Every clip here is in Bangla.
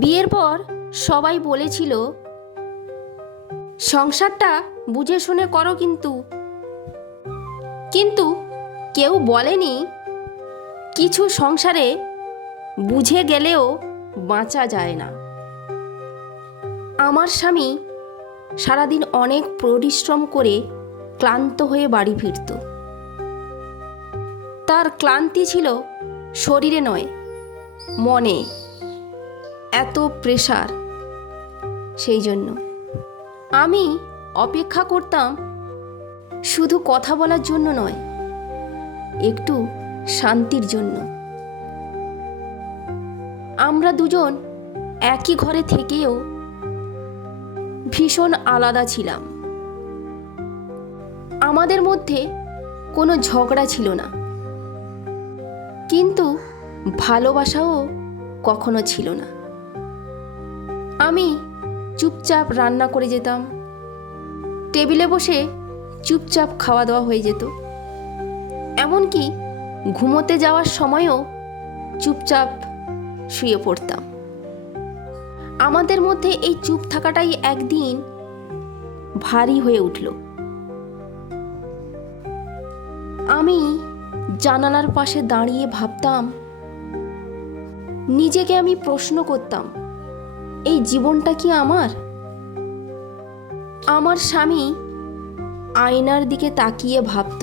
বিয়ের পর সবাই বলেছিল সংসারটা বুঝে শুনে করো, কিন্তু কেউ বলেনি কিছু সংসারে বুঝে গেলেও বাঁচা যায় না। আমার স্বামী সারাদিন অনেক পরিশ্রম করে ক্লান্ত হয়ে বাড়ি ফিরত। তার ক্লান্তি ছিল শরীরে নয়, মনে। এত প্রেশার। সেই জন্য আমি অপেক্ষা করতাম, শুধু কথা বলার জন্য নয়, একটু শান্তির জন্য। আমরা দুজন একই ঘরে থেকেও ভীষণ আলাদা ছিলাম। আমাদের মধ্যে কোনো ঝগড়া ছিল না, কিন্তু ভালোবাসাও কখনো ছিল না। আমি চুপচাপ রান্না করে যেতাম, টেবিলে বসে চুপচাপ খাওয়া দাওয়া হয়ে যেত। এমনকি ঘুমোতে যাওয়ার সময়ও চুপচাপ শুয়ে পড়তাম। আমাদের মধ্যে এই চুপ থাকাটাই একদিন ভারী হয়ে উঠল। আমি জানালার পাশে দাঁড়িয়ে ভাবতাম, নিজেকে আমি প্রশ্ন করতাম, এই জীবনটা কি আমার? আমার স্বামী আয়নার দিকে তাকিয়ে ভাবত,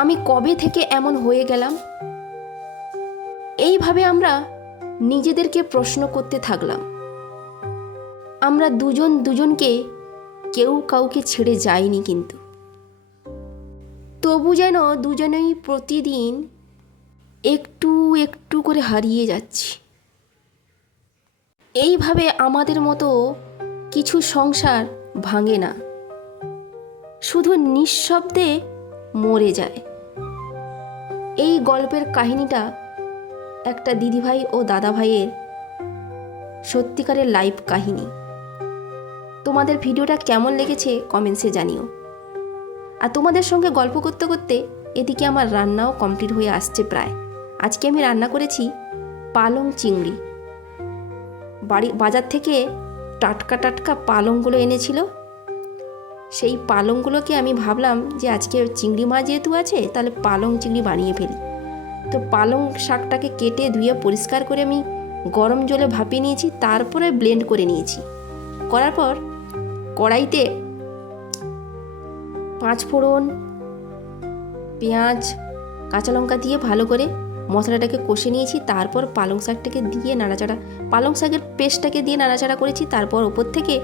আমি কবে থেকে এমন হয়ে গেলাম? এইভাবে আমরা নিজেদেরকে প্রশ্ন করতে থাকলাম। আমরা দুজন দুজনকে কেউ কাউকে ছেড়ে যাইনি, কিন্তু তবু যেন দুজনেই প্রতিদিন একটু একটু করে হারিয়ে যাচ্ছি। এইভাবে আমাদের মতো কিছু সংসার ভাঙে না, শুধু নিঃশব্দে মরে যায়। এই গল্পের কাহিনীটা একটা দিদিভাই ও দাদাভাইয়ের সত্যিকারের লাইভ কাহিনী। তোমাদের ভিডিওটা কেমন লেগেছে কমেন্টসে জানিও। আর তোমাদের সঙ্গে গল্প করতে করতে এদিকে আমার রান্নাও কমপ্লিট হয়ে আসছে প্রায়। আজকে আমি রান্না করেছি পালং চিংড়ি। বাজার থেকে টাটকা টাটকা পালংগুলো এনেছিল। সেই পালংগুলোকে আমি ভাবলাম যে আজকে চিংড়ি মাছ যেহেতু আছে, তাহলে পালং চিংড়ি বানিয়ে ফেলি। তো পালং শাকটাকে কেটে ধুয়ে পরিষ্কার করে আমি গরম জলে ভাপিয়ে নিয়েছি, তারপরে ব্লেন্ড করে নিয়েছি। করার পর কড়াইতে 5 ফোড়ন, পেঁয়াজ, কাঁচা লঙ্কা দিয়ে ভালো করে মশলাটাকে কষে নিয়েছি। তারপর পালং শাকটাকে দিয়ে নাড়াচাড়া, পালং শাকের পেস্টটাকে দিয়ে নাড়াচাড়া করেছি। তারপর ওপর থেকে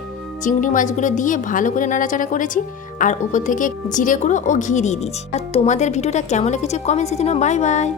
চিংড়ি মাছগুলো দিয়ে ভালো করে নাড়াচাড়া করেছি, আর ওপর থেকে জিরে গুঁড়ো ও ঘি দিয়ে দিয়েছি। আর তোমাদের ভিডিওটা কেমন লেগেছে কমেন্টসে জানাও। Bye bye.